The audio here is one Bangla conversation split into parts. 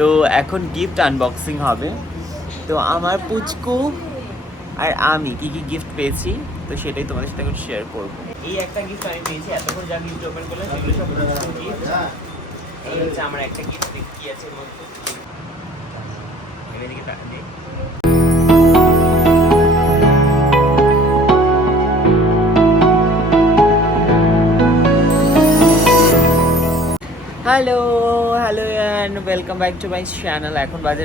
তো এখন গিফট আনবক্সিং হবে। তো আমার পুচকু আর আমি কি কি গিফট পেয়েছি, তো সেটাই তোমাদের সাথে এখন শেয়ার করব। এই একটা গিফট আমি পেয়েছি, এতক্ষণ যা গিফট ওপেন করলাম সেগুলো সব গিফট এই হচ্ছে আমার একটা গিফট কি আছে hello welcome back to my channel এখন বাজে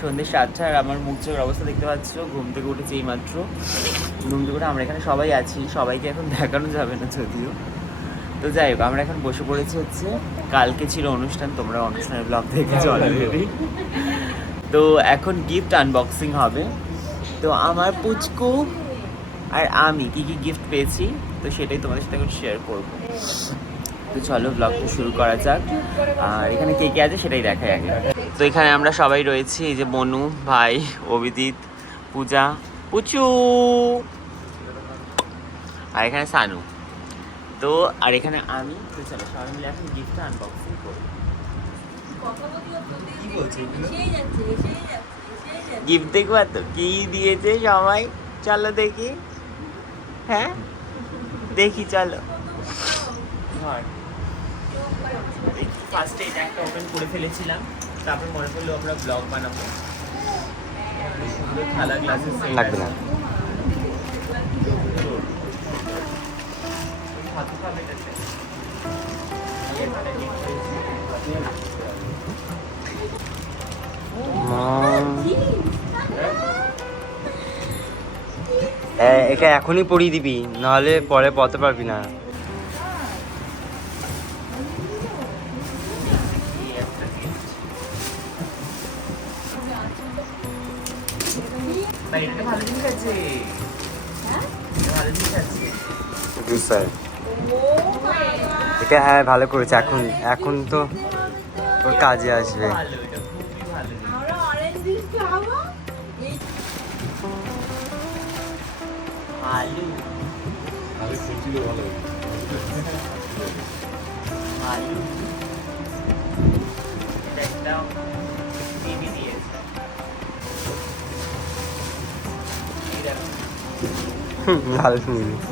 সন্ধ্যে সাতটা আর আমার মুখ চোখের অবস্থা দেখতে পাচ্ছ, ঘুম থেকে উঠেছি এই মাত্র ঘুম থেকে উঠে আমরা এখানে সবাই আছি, সবাইকে এখন দেখানো যাবে না যদিও। তো যাই হোক, আমরা এখন বসে পড়েছি হচ্ছে, কালকে ছিল অনুষ্ঠান, তোমরা অনুষ্ঠানের ব্লগ দেখেছ অলরেডি তো এখন গিফট আনবক্সিং হবে। তো আমার পুচকু আর আমি কি কি গিফট পেয়েছি, তো সেটাই তোমাদের সাথে এখন শেয়ার করব। তো চলো ব্লগটা শুরু করা যাক। আর এখানে কে কে আছে সেটাই দেখাই আগে। তো এখানে আমরা সবাই রয়েছি, এই যে মনু, ভাই, অভিজিৎ, পূজা, পুচু। আর এখানে সানু। তো, আর এখানে আমি, তো চলো সবাই মিলে এখন গিফটটা আনবক্সিং করব গিফট দেখবা তো কি দিয়েছে সবাই? চলো দেখি। হ্যাঁ? দেখি, চলো। ফার্স্টে এটা একটা ওপেন করে ফেলেছিলাম। তারপর মনে করল আমরা ব্লগ বানাবো। সুন্দর থালা গ্লাসের সেট লাগবে না। একে এখনই পড়িয়ে দিবি নাহলে পরে পড়তে পারবি না। স্যার এটা হ্যাঁ ভালো করেছে। এখন এখন তো ওর কাজে আসবে। ভালো এটা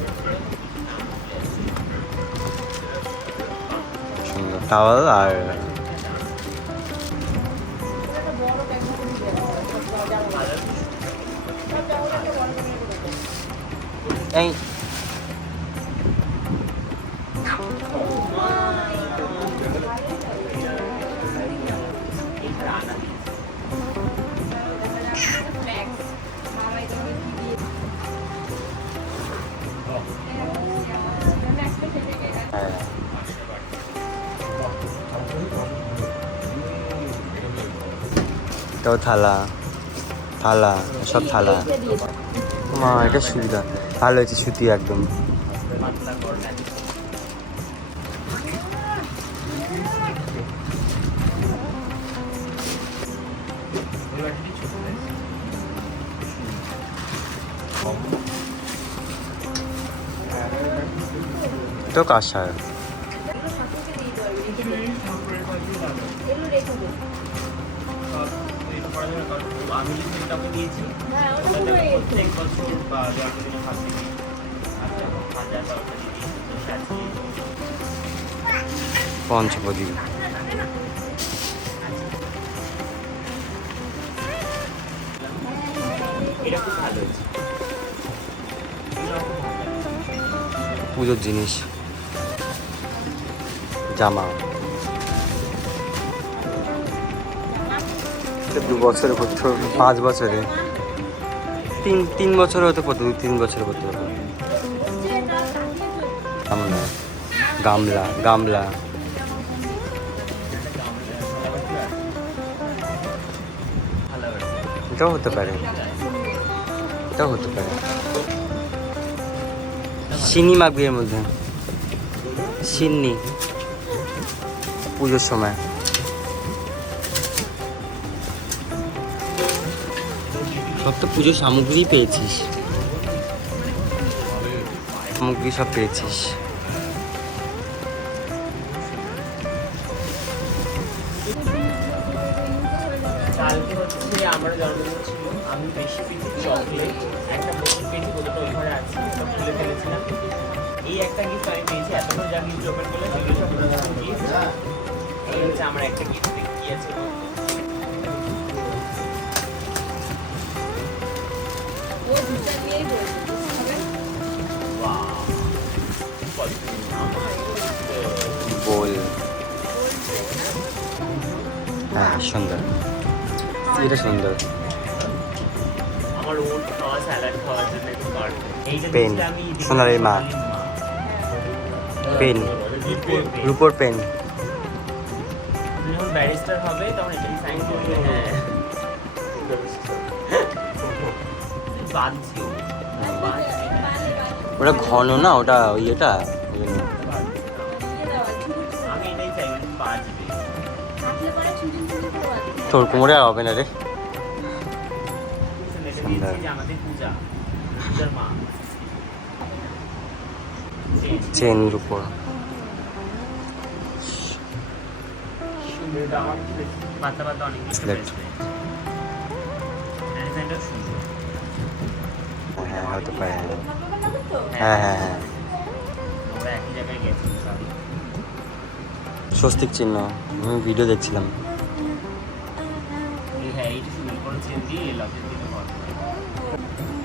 টাওয়াল আর এই এটাও থালা। থালা সব থালা। মা এটা সুবিধা। ভালো হয়েছে সুতি একদম। তো কাঁসার। আমি দিয়েছি প্রত্যেক বছর বা জন্মদিনে খাচ্ছি ভাজা তরকারি দিয়ে পঞ্চপদী। এটা খুব ভালো হয়েছে। পুজোর জিনিস। জামা। দু বছরে করতে পাঁচ বছরে? তিন তিন বছর হতে করতে দু তিন বছর করতে হবে। গামলা। গামলা গামলা। এটাও হতে পারে। এটাও হতে পারে। চিনি মাখবি এর মধ্যে। চিনি পুজোর সময়। সব তো পুজোর সামগ্রী পেয়েছিস। সামগ্রী সব পেয়েছিস। আমার একটা এই একটা গিফট হচ্ছে একটা Pen, দিয়েছি আমি দিদি সোনালির মা। পেন রূপোর পেন ব্যারিস্টার হবে তখন এটা সাইন করবে। হ্যাঁ। বাঁধছিও বাঁধছি। না। ওটা ঘন না ওটা ওই এটা তোর কোমরে আর হবে না রে। হ্যাঁ হতে পারে ভালো লাগবে তো হ্যাঁ। হ্যাঁ হ্যাঁ সবই স্বস্তিক চিহ্ন, আমি ভিডিও দেখছিলাম। লক্ষ্মী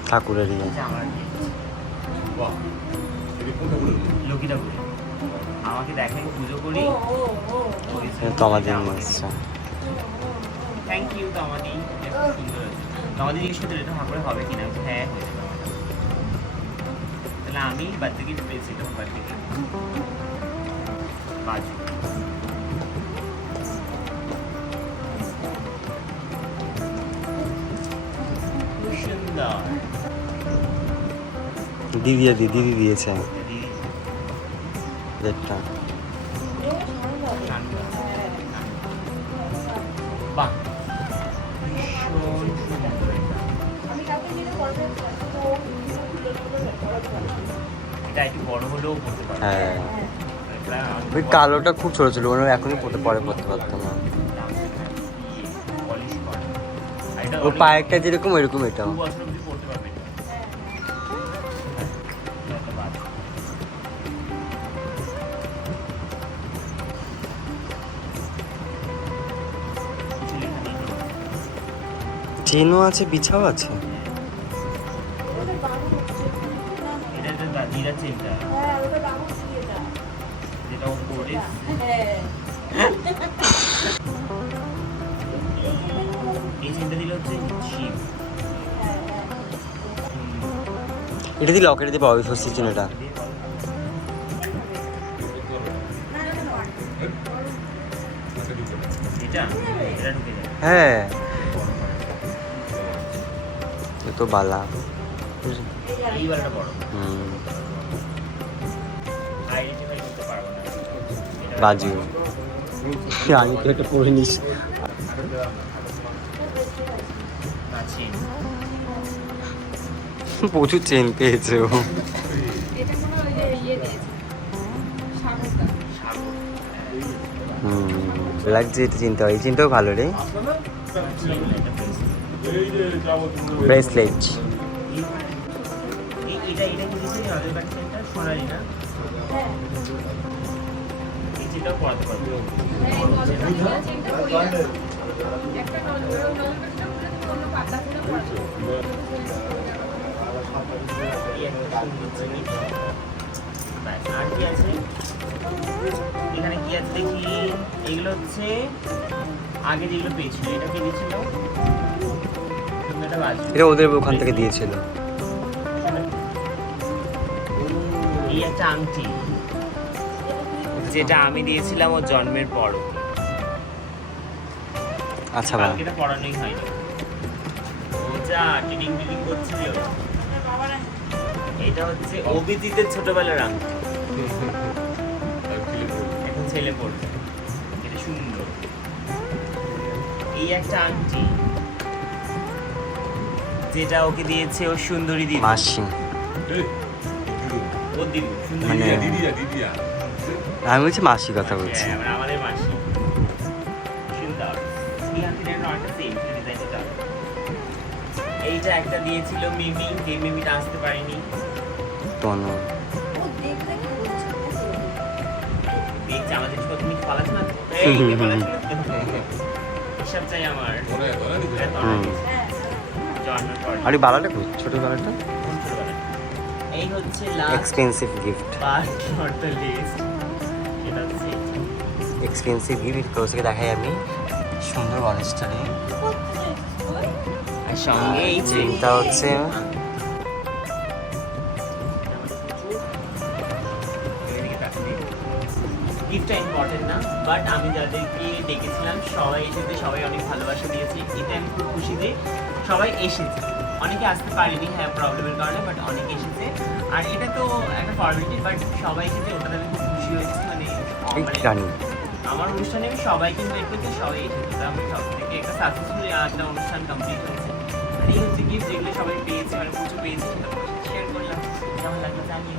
ঠাকুর আমাকে দেখেন পুজো করি ও ও ও এটা তো আমাদের নিয়ে এসছে থ্যাংক ইউ সুন্দর হয়েছে তো আমাদের জিজ্ঞেস করতে এটা ঠাকুরে হবে কিনা হ্যাঁ হয়ে যাবে তাহলে আমি পেয়েছি তখন গিফট বাজু একটু বড় হলেও পড়তে পারবে হ্যাঁ। ওই কালোটা খুব ছোট ছিল ওরা এখনই পড়তে পরে পড়তে পারতাম। না ওর পায়েরটা যেরকম ওইরকম এটাও। চিন্তা দিলে হচ্ছে শিব। এটা দিয়ে লকেটে দিয়ে পাবো স্বস্তিক চিহ্নটা এটা। হ্যাঁ। এ তো বালা। হুম। বাজু। আমি তো এটা পড়ে নিস প্রচুর চেন পেয়েছে ও। লাগছে, এটা চিনতে হয় এই চিনটাও ভালো রে। ব্রেসলেট আর কি আছে এখানে কি আছে দেখি? এগুলো হচ্ছে আগে যেগুলো পেয়েছিল এটা কে দিয়েছিল এটা ওদের ওখান থেকে দিয়েছিল। এই একটা আংটি। যেটা আমি দিয়েছিলাম ওর জন্মের পর আচ্ছা ভাই এটা পড়ানোই হয়নি। যা টিডিং টিডিং করছিল। এটা হচ্ছে অভিজিতের ছোটবেলার আংটি। এখন ছেলে পড়ছে এটা সুন্দর। এই একটা আংটি। যেটা ওকে দিয়েছে ও সুন্দরী দিদি। মাসি। ও মানে আমি বলছি মাসি কথা বলছি। হ্যাঁ, মানে আমাদের মাসি। এইটা একটা দিয়েছিল মিমি মিমিটা আসতে পারেনি। তনু। দেখছি আমাদের তুমি না? এই না? চাই আমার। আর এই বালাটা কই কোন ছোটবেলায়? এই হচ্ছে last expensive gift part for the list হচ্ছে এক্সপেন্সিভ গিফট ক্লোজ থেকে দেখাই আমি। সুন্দর গণেশটারে আর সঙ্গে এই চেনটা হচ্ছে গিফটটা ইম্পর্টেন্ট না বাট আমি যাদেরকে ডেকেছিলাম সবাই এসেছে সবাই অনেক ভালোবাসা দিয়েছে। এতে আমি খুব খুশি যে সবাই এসেছে। অনেকে আসতে পারেনি হ্যাঁ প্রবলেমের কারণে বাট অনেকে এসেছে। আর এটা তো একটা ফর্মালিটি বাট সবাই কিন্তু ওটাতে আমি খুব খুশি হয়েছি মানে মানে আমার অনুষ্ঠানে আমি সবাইকে ইনভাইট করতে সবাই এসেছে। আমি সব থেকে একটা সাকসেসফুল একটা অনুষ্ঠান কমপ্লিট হয়েছে আর এই হচ্ছে গিফট যেগুলো সবাই পেয়েছে মানে প্রচুর পেয়েছে শেয়ার করলাম। কেমন লাগল জানিও।